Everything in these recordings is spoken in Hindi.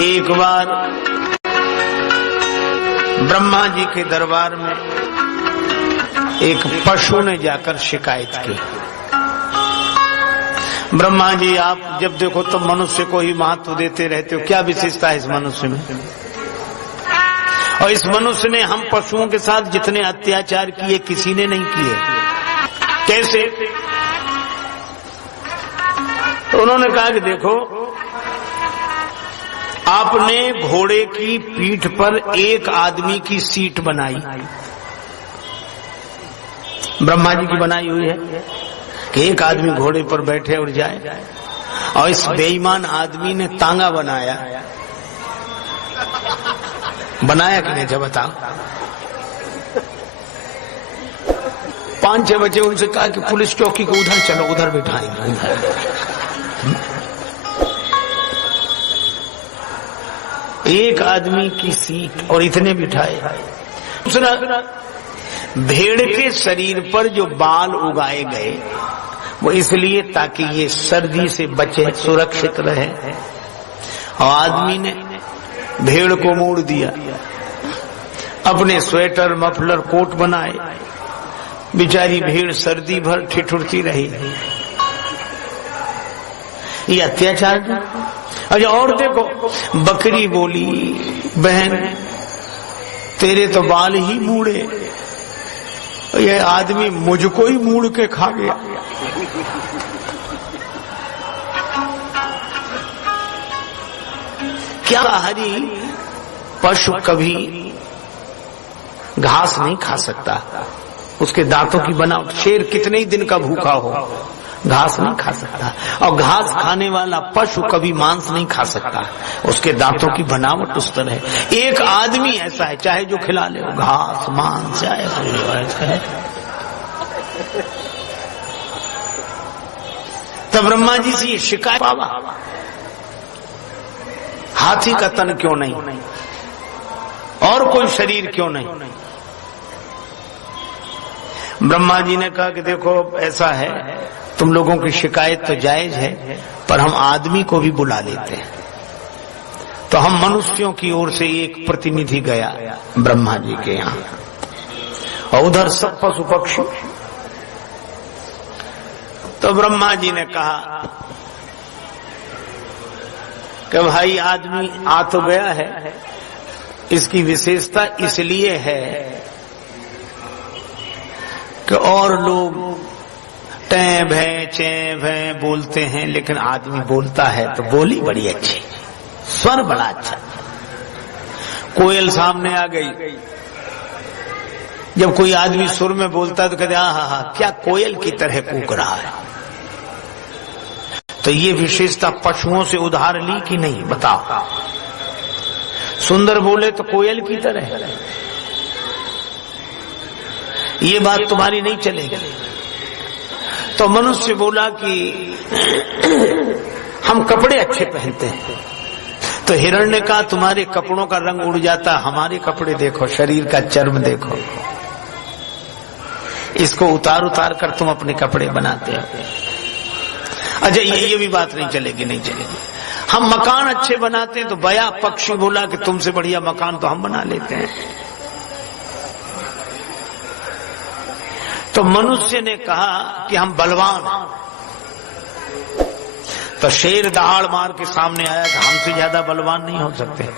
एक बार ब्रह्मा जी के दरबार में एक पशु ने जाकर शिकायत की, ब्रह्मा जी आप जब देखो तो मनुष्य को ही महत्व देते रहते हो, क्या विशेषता है इस मनुष्य में? और इस मनुष्य ने हम पशुओं के साथ जितने अत्याचार किए किसी ने नहीं किए। कैसे? तो उन्होंने कहा कि देखो, आपने घोड़े की पीठ पर एक आदमी की सीट बनाई, ब्रह्मा जी की बनाई हुई है कि एक आदमी घोड़े पर बैठे और जाए, और इस बेईमान आदमी ने तांगा बनाया कि नहीं? जब बताओ। 5-6 बजे उनसे कहा कि पुलिस चौकी को उधर चलो, उधर बिठाएंगे। एक आदमी की सीट और इतने बिठाए। दूसरा, भेड़ के शरीर पर जो बाल उगाए गए वो इसलिए ताकि ये सर्दी से बचे, सुरक्षित रहे, और आदमी ने भेड़ को मोड़ दिया, अपने स्वेटर मफलर कोट बनाए, बेचारी भेड़ सर्दी भर ठिठुरती रही। ये अत्याचार। अच्छा, और देखो, बकरी बोली, बहन तेरे तो बाल ही मूड़े, ये आदमी मुझको ही मूड़ के खा गया। क्या हरी पशु कभी घास नहीं खा सकता? उसके दांतों की बनावट। शेर कितने ही दिन का भूखा हो घास नहीं खा सकता, और घास खाने वाला पशु कभी मांस नहीं खा सकता, उसके दांतों की बनावट उस तरह है। एक आदमी ऐसा है, चाहे जो खिला ले, घास मांस चाहे ऐसा है। तब ब्रह्मा जी से ये शिकायत, बाबा हाथी का तन क्यों नहीं, और कोई शरीर क्यों नहीं? ब्रह्मा जी ने कहा कि देखो ऐसा है, तुम लोगों की शिकायत तो जायज है, पर हम आदमी को भी बुला लेते हैं। तो हम मनुष्यों की ओर से एक प्रतिनिधि गया ब्रह्मा जी के यहाँ, और उधर सब पशु पक्षी। तो ब्रह्मा जी ने कहा कि भाई आदमी आ तो गया है, इसकी विशेषता इसलिए है कि और लोग टैं भैं चैं भैं बोलते हैं, लेकिन आदमी बोलता है तो बोली बड़ी अच्छी, स्वर बड़ा अच्छा। कोयल सामने आ गई, जब कोई आदमी सुर में बोलता है तो कहते हा क्या कोयल की तरह कूक रहा है। तो ये विशेषता पशुओं से उधार ली कि नहीं, बताओ? सुंदर बोले तो कोयल की तरह, ये बात तुम्हारी नहीं चलेगी। तो मनुष्य बोला कि हम कपड़े अच्छे पहनते हैं। तो हिरण ने कहा तुम्हारे कपड़ों का रंग उड़ जाता, हमारे कपड़े देखो, शरीर का चर्म देखो, इसको उतार उतार कर तुम अपने कपड़े बनाते हो। अच्छा, ये भी बात नहीं चलेगी, नहीं चलेगी। हम मकान अच्छे बनाते हैं, तो बया पक्षी बोला कि तुमसे बढ़िया मकान तो हम बना लेते हैं। तो मनुष्य ने कहा कि हम बलवान, तो शेर दहाड़ मार के सामने आया कि हमसे ज्यादा बलवान नहीं हो सकते।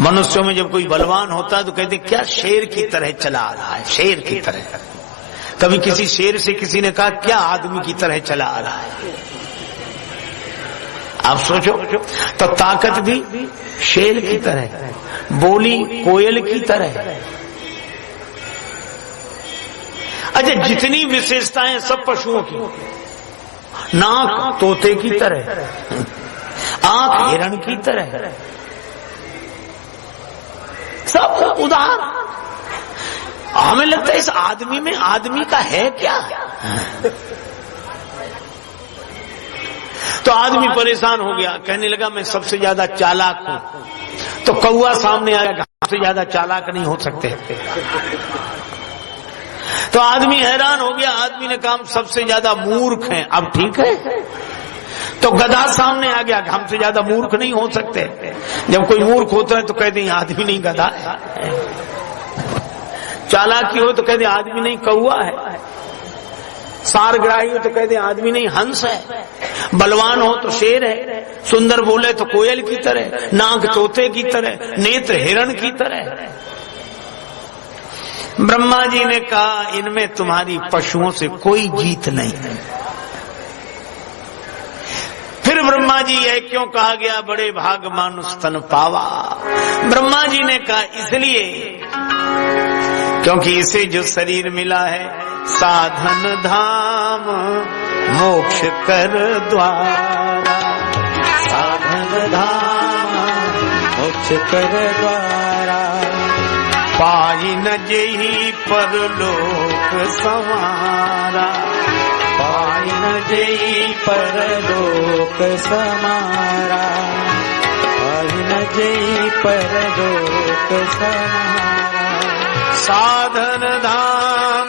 मनुष्यों में जब कोई बलवान होता है तो कहते क्या शेर की तरह चला आ रहा है, शेर की तरह। कभी किसी शेर से किसी ने कहा क्या आदमी की तरह चला आ रहा है। आप सोचो, तो ताकत भी शेर की तरह, बोली कोयल की तरह। अच्छा, जितनी विशेषताएं सब पशुओं की, नाक तोते की तरह, आंख हिरण की तरह, सब उदाहरण। हमें लगता है इस आदमी में आदमी का है क्या? तो आदमी परेशान हो गया, कहने लगा मैं सबसे ज्यादा चालाक हूं। तो कौआ सामने आया, हमसे ज्यादा चालाक नहीं हो सकते। तो आदमी हैरान हो गया, आदमी ने कहा हम सबसे ज्यादा मूर्ख हैं। अब ठीक है, तो गधा सामने आ गया, हमसे ज्यादा मूर्ख नहीं हो सकते। जब कोई मूर्ख होता है तो कहते हैं आदमी नहीं गधा है, चालाकी हो तो कहते आदमी नहीं कौआ है, सारग्राही हो तो कहते आदमी नहीं हंस है, बलवान हो तो शेर है, सुंदर बोले तो कोयल की तरह, नाक तोते की तरह, नेत्र हिरण की तरह। ब्रह्मा जी ने कहा इनमें तुम्हारी पशुओं से कोई जीत नहीं है। फिर ब्रह्मा जी यह क्यों कहा गया, बड़े भाग मानुष तन पावा। ब्रह्मा जी ने कहा इसलिए क्योंकि इसे जो शरीर मिला है साधन धाम मोक्ष कर द्वारा, साधन धाम मोक्ष कर द्वारा, पाई न जेहि परलोक संवारा, पाई न जेहि परलोक समारा, पाई न जेहि परलोक समारा। साधन धाम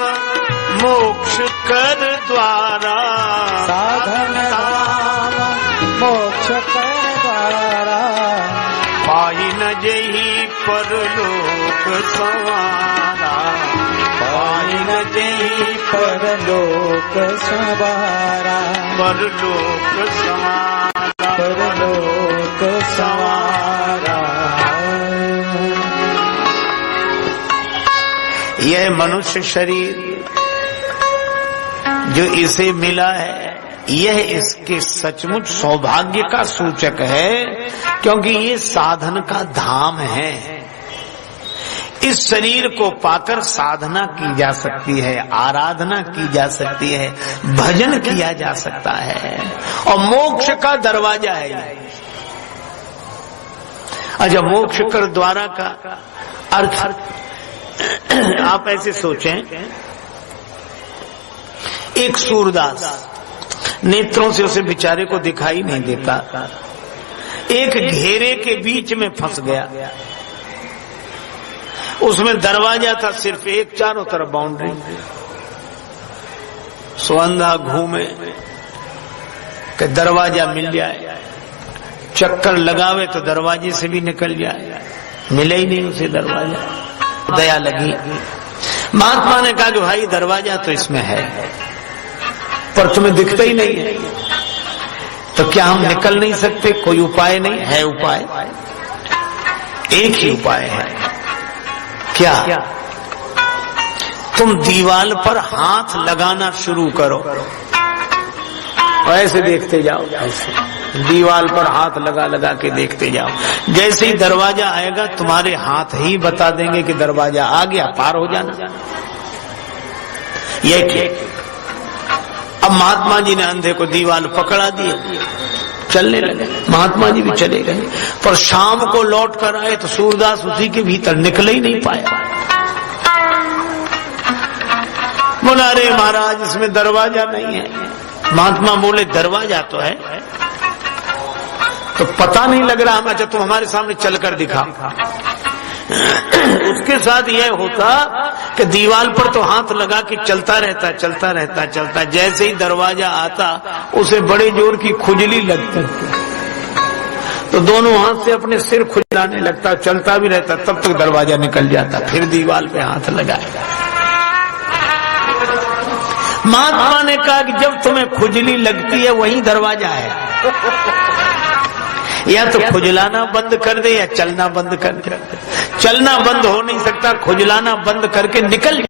मोक्ष कर द्वारा, साधन धाम मोक्ष कर द्वारा, पाई न जेहि परलोक संवारा, पाई न जेहि परलोक संवारा, परलोक संवारा, परलोक संवारा। यह मनुष्य शरीर जो इसे मिला है यह इसके सचमुच सौभाग्य का सूचक है, क्योंकि ये साधन का धाम है। इस शरीर को पाकर साधना की जा सकती है, आराधना की जा सकती है, भजन किया जा सकता है और मोक्ष का दरवाजा है ये। अच्छा, मोक्ष कर द्वारा का अर्थ आप ऐसे सोचें, एक सूरदास नेत्रों से उसे बेचारे को दिखाई नहीं देता, एक घेरे के बीच में फंस गया, उसमें दरवाजा था सिर्फ एक, चारों तरफ बाउंड्री, सुअंधा घूमे कि दरवाजा मिल जाए, चक्कर लगावे तो दरवाजे से भी निकल जाए, मिले ही नहीं उसे दरवाजा। दया लगी, महात्मा ने कहा कि भाई दरवाजा तो इसमें है पर तुम्हें दिखता ही नहीं है, तो क्या हम निकल नहीं सकते? कोई उपाय नहीं है? उपाय एक ही उपाय है। क्या? तुम दीवाल पर हाथ लगाना शुरू करो, ऐसे देखते जाओ, ऐसे दीवाल पर हाथ लगा लगा के देखते जाओ। जैसे ही दरवाजा आएगा तुम्हारे हाथ ही बता देंगे कि दरवाजा आ गया, पार हो जाना। ये क्या? अब महात्मा जी ने अंधे को दीवाल पकड़ा दिए, चलने लगे, महात्मा जी भी चले गए। पर शाम को लौट कर आए तो सूरदास उसी के भीतर निकल ही नहीं पाया। बोला अरे महाराज इसमें दरवाजा नहीं है। महात्मा बोले दरवाजा तो है, तो पता नहीं लग रहा हमें। अच्छा तुम हमारे सामने चलकर दिखा। उसके साथ यह होता कि दीवार पर तो हाथ लगा के चलता रहता, चलता रहता, चलता, जैसे ही दरवाजा आता उसे बड़े जोर की खुजली लगती, तो दोनों हाथ से अपने सिर खुजलाने लगता, चलता भी रहता, तब तक दरवाजा निकल जाता, फिर दीवार पे हाथ लगाएगा। महात्मा ने कहा कि जब तुम्हें खुजली लगती है वहीं दरवाजा है, या तो खुजलाना बंद कर दे या चलना बंद कर दे। चलना बंद हो नहीं सकता, खुजलाना बंद करके निकल